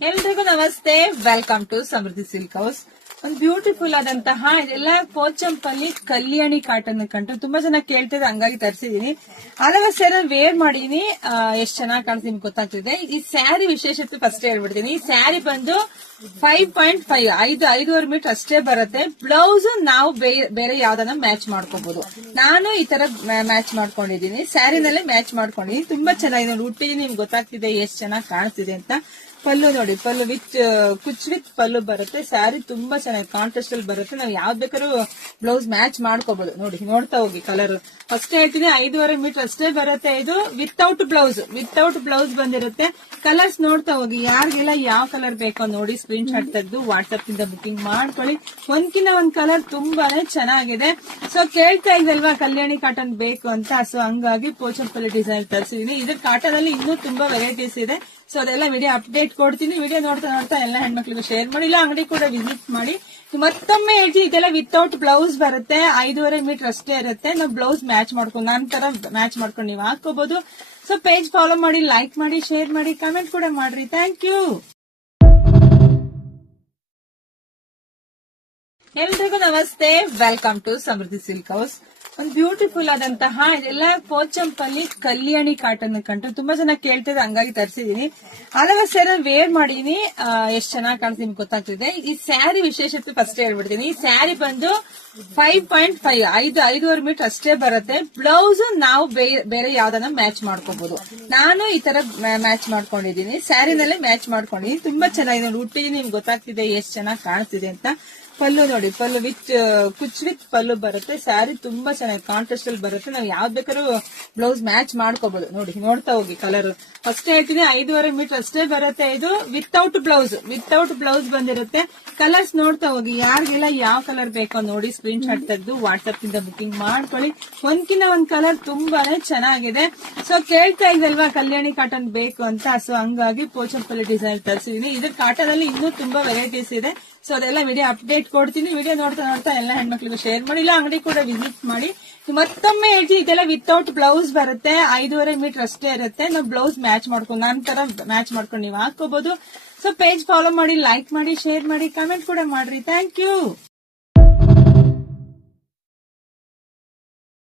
ಎಲ್ರಿಗೂ ನಮಸ್ತೆ. Welcome to Samruddhi silk house. ಒಂದು ಬ್ಯೂಟಿಫುಲ್ ಆದಂತಹ ಇದೆಲ್ಲ ಪೋಚಂಪಲ್ಲಿ ಕಲ್ಯಾಣಿ ಕಾಟನ್ ಕಂಡು ತುಂಬಾ ಜನ ಕೇಳ್ತಿದ್ರೆ, ಹಂಗಾಗಿ ತರಿಸಿದೀನಿ. ಆದಾಗ ಸರ್ ವೇರ್ ಮಾಡಿದೀನಿ, ಎಷ್ಟ್ ಚೆನ್ನಾಗಿ ಕಾಣ್ತೀನಿ ನಿಮ್ಗೆ ಗೊತ್ತಾಗ್ತಿದೆ. ಈ ಸ್ಯಾರಿ ವಿಶೇಷತೆ ಫಸ್ಟ್ ಹೇಳ್ಬಿಡ್ತೀನಿ. ಈ ಸ್ಯಾರಿ ಬಂದು 5.5 5.5 ಮೀಟರ್ ಅಷ್ಟೇ ಬರುತ್ತೆ. ಬ್ಲೌಸ್ ನಾವು ಬೇರೆ ಯಾವ್ದನ್ನ ಮ್ಯಾಚ್ ಮಾಡ್ಕೋಬಹುದು. ನಾನು ಈ ತರ ಮ್ಯಾಚ್ ಮಾಡ್ಕೊಂಡಿದೀನಿ, ಸ್ಯಾರಿನಲ್ಲೇ ಮ್ಯಾಚ್ ಮಾಡ್ಕೊಂಡಿದೀನಿ. ತುಂಬಾ ಚೆನ್ನಾಗಿದೆ, ಉಟ್ಟಿಗೆ ನಿಮ್ಗೆ ಗೊತ್ತಾಗ್ತಿದೆ ಎಷ್ಟ್ ಚೆನ್ನಾಗಿ ಕಾಣಿಸ್ತಿದೆ ಅಂತ. ಪಲ್ಲು ನೋಡಿ, ಪಲ್ಲು ಕುಚ್ ವಿತ್ ಪಲ್ಲು ಬರುತ್ತೆ. ಸ್ಯಾರಿ ತುಂಬಾ ಚೆನ್ನಾಗಿ ಕಾಂಟ್ರಾಸ್ಟ್ ಅಲ್ಲಿ ಬರುತ್ತೆ. ನಾವು ಯಾವ್ದು ಬೇಕಾದ್ರೂ ಬ್ಲೌಸ್ ಮ್ಯಾಚ್ ಮಾಡ್ಕೋಬಹುದು. ನೋಡಿ, ನೋಡ್ತಾ ಹೋಗಿ ಕಲರ್. ಫಸ್ಟ್ ಹೇಳ್ತೀನಿ 5.5 ಮೀಟರ್ ಅಷ್ಟೇ ಬರುತ್ತೆ. ಇದು ವಿತೌಟ್ ಬ್ಲೌಸ್ ಬಂದಿರುತ್ತೆ. ಕಲರ್ಸ್ ನೋಡ್ತಾ ಹೋಗಿ. ಯಾರಿಗೆಲ್ಲ ಯಾವ ಕಲರ್ ಬೇಕೋ ನೋಡಿ, ಸ್ಕ್ರೀನ್ ಶಾಟ್ ತೆಗೆದು ವಾಟ್ಸ್ಆಪ್ ಇಂದ ಬುಕಿಂಗ್ ಮಾಡ್ಕೊಳ್ಳಿ. ಒಂದ್ಕಿನ್ನ ಒಂದ್ ಕಲರ್ ತುಂಬಾನೇ ಚೆನ್ನಾಗಿದೆ. ಸೊ ಕೇಳ್ತಾ ಇದ್ದಲ್ವಾ ಕಲ್ಯಾಣಿ ಕಾಟನ್ ಬೇಕು ಅಂತ, ಸೊ ಹಂಗಾಗಿ ಪೋಚಂಪಲ್ಲಿ ಡಿಸೈನ್ ತರಿಸಿದೀನಿ. ಇದ್ರ ಕಾಟನ್ ಅಲ್ಲಿ ಇನ್ನೂ ತುಂಬಾ ವೆರೈಟೀಸ್ ಇದೆ. ಸೊ ಅದೆಲ್ಲ ವಿಡಿಯೋ ಅಪ್ಡೇಟ್ ಕೊಡ್ತೀನಿ. ವಿಡಿಯೋ ನೋಡ್ತಾ ಎಲ್ಲ ಹೆಣ್ಮಕ್ಳಿಗೂ ಶೇರ್ ಮಾಡಿ, ಇಲ್ಲ ಅಂಗಡಿ ಕೂಡ ವಿಸಿಟ್ ಮಾಡಿ. ಮತ್ತೊಮ್ಮೆ ಹೇಳ್ತೀನಿ, ಇದೆಲ್ಲ ವಿತೌಟ್ ಬ್ಲೌಸ್ ಬರುತ್ತೆ. 5.5 ಮೀಟರ್ ಅಷ್ಟೇ ಇರುತ್ತೆ. ನಾವು ಬ್ಲೌಸ್ ಮ್ಯಾಚ್ ಮಾಡ್ಕೊಂಡು, ನನ್ನ ತರ ಮ್ಯಾಚ್ ಮಾಡ್ಕೊಂಡು ನೀವು ಹಾಕೋಬಹುದು. ಸೊ ಪೇಜ್ ಫಾಲೋ ಮಾಡಿ, ಲೈಕ್ ಮಾಡಿ, ಶೇರ್ ಮಾಡಿ, ಕಮೆಂಟ್ ಕೂಡ ಮಾಡ್ರಿ. Thank you. ಎಲ್ರಿಗೂ ನಮಸ್ತೆ. Welcome to Samruddhi silk house. ಒಂದು ಬ್ಯೂಟಿಫುಲ್ ಆದಂತಹ ಇದೆಲ್ಲ ಪೋಚಂಪಲ್ಲಿ ಕಲ್ಯಾಣಿ ಕಾಟನ್ ಕಂಡು ತುಂಬಾ ಜನ ಕೇಳ್ತಿದ್ರೆ, ಹಂಗಾಗಿ ತರಿಸಿದೀನಿ. ಆದಾಗ ಸರ್ ವೇರ್ ಮಾಡಿದೀನಿ, ಎಷ್ಟ್ ಚೆನ್ನಾಗಿ ಕಾಣ್ತೀನಿ ನಿಮ್ಗೆ ಗೊತ್ತಾಗ್ತಿದೆ. ಈ ಸ್ಯಾರಿ ವಿಶೇಷತೆ ಫಸ್ಟ್ ಹೇಳ್ಬಿಡ್ತೀನಿ. ಈ ಸ್ಯಾರಿ ಬಂದು 5.5 5.5 ಮೀಟರ್ ಅಷ್ಟೇ ಬರುತ್ತೆ. ಬ್ಲೌಸ್ ನಾವು ಬೇರೆ ಯಾವ್ದನ್ನ ಮ್ಯಾಚ್ ಮಾಡ್ಕೋಬಹುದು. ನಾನು ಈ ತರ ಮ್ಯಾಚ್ ಮಾಡ್ಕೊಂಡಿದೀನಿ, ಸ್ಯಾರಿನಲ್ಲೇ ಮ್ಯಾಚ್ ಮಾಡ್ಕೊಂಡಿದೀನಿ. ತುಂಬಾ ಚೆನ್ನಾಗಿದೆ, ಉಟ್ಟಿಗೆ ನಿಮ್ಗೆ ಗೊತ್ತಾಗ್ತಿದೆ ಎಷ್ಟ್ ಚೆನ್ನಾಗಿ ಕಾಣಿಸ್ತಿದೆ ಅಂತ. ಪಲ್ಲು ನೋಡಿ, ಪಲ್ಲು ಕುಚ್ ವಿತ್ ಪಲ್ಲು ಬರುತ್ತೆ. ಸ್ಯಾರಿ ತುಂಬಾ ಚೆನ್ನಾಗಿ ಕಾಂಟ್ರಾಸ್ಟ್ ಅಲ್ಲಿ ಬರುತ್ತೆ. ನಾವು ಯಾವ್ದು ಬೇಕಾದ್ರೂ ಬ್ಲೌಸ್ ಮ್ಯಾಚ್ ಮಾಡ್ಕೋಬಹುದು. ನೋಡಿ, ನೋಡ್ತಾ ಹೋಗಿ ಕಲರ್. ಫಸ್ಟ್ ಹೇಳ್ತೀನಿ 5.5 ಮೀಟರ್ ಅಷ್ಟೇ ಬರುತ್ತೆ. ಇದು ವಿತೌಟ್ ಬ್ಲೌಸ್ ಬಂದಿರುತ್ತೆ. ಕಲರ್ಸ್ ನೋಡ್ತಾ ಹೋಗಿ. ಯಾರಿಗೆಲ್ಲ ಯಾವ ಕಲರ್ ಬೇಕೋ ನೋಡಿ, ಸ್ಕ್ರೀನ್ ಶಾಟ್ ತೆಗೆದು ವಾಟ್ಸ್ಆಪ್ ಇಂದ ಬುಕಿಂಗ್ ಮಾಡ್ಕೊಳ್ಳಿ. ಒಂದ್ಕಿನ್ನ ಒಂದ್ ಕಲರ್ ತುಂಬಾನೇ ಚೆನ್ನಾಗಿದೆ. ಸೊ ಕೇಳ್ತಾ ಇದ್ದಲ್ವಾ ಕಲ್ಯಾಣಿ ಕಾಟನ್ ಬೇಕು ಅಂತ, ಸೊ ಹಂಗಾಗಿ ಪೋಚಂಪಲ್ಲಿ ಡಿಸೈನ್ ತರಿಸಿದೀನಿ. ಇದ್ರ ಕಾಟನ್ ಅಲ್ಲಿ ಇನ್ನೂ ತುಂಬಾ ವೆರೈಟೀಸ್ ಇದೆ. ಸೊ ಅದೆಲ್ಲ ವಿಡಿಯೋ ಅಪ್ಡೇಟ್ ಕೊಡ್ತೀನಿ. ವಿಡಿಯೋ ನೋಡ್ತಾ ಎಲ್ಲ ಹೆಣ್ಮಕ್ಳಿಗೂ ಶೇರ್ ಮಾಡಿ, ಇಲ್ಲ ಅಂಗಡಿ ಕೂಡ ವಿಸಿಟ್ ಮಾಡಿ. ಮತ್ತೊಮ್ಮೆ ಹೇಳ್ತೀನಿ, ಇದೆಲ್ಲ ವಿತೌಟ್ ಬ್ಲೌಸ್ ಬರುತ್ತೆ. 5.5 ಮೀಟರ್ ಅಷ್ಟೇ ಇರುತ್ತೆ. ನಾವು ಬ್ಲೌಸ್ ಮ್ಯಾಚ್ ಮಾಡ್ಕೊಂಡು, ನನ್ನ ತರ ಮ್ಯಾಚ್ ಮಾಡ್ಕೊಂಡು ನೀವು ಹಾಕೋಬಹುದು. ಸೊ ಪೇಜ್ ಫಾಲೋ ಮಾಡಿ, ಲೈಕ್ ಮಾಡಿ, ಶೇರ್ ಮಾಡಿ, ಕಮೆಂಟ್ ಕೂಡ ಮಾಡ್ರಿ. Thank you.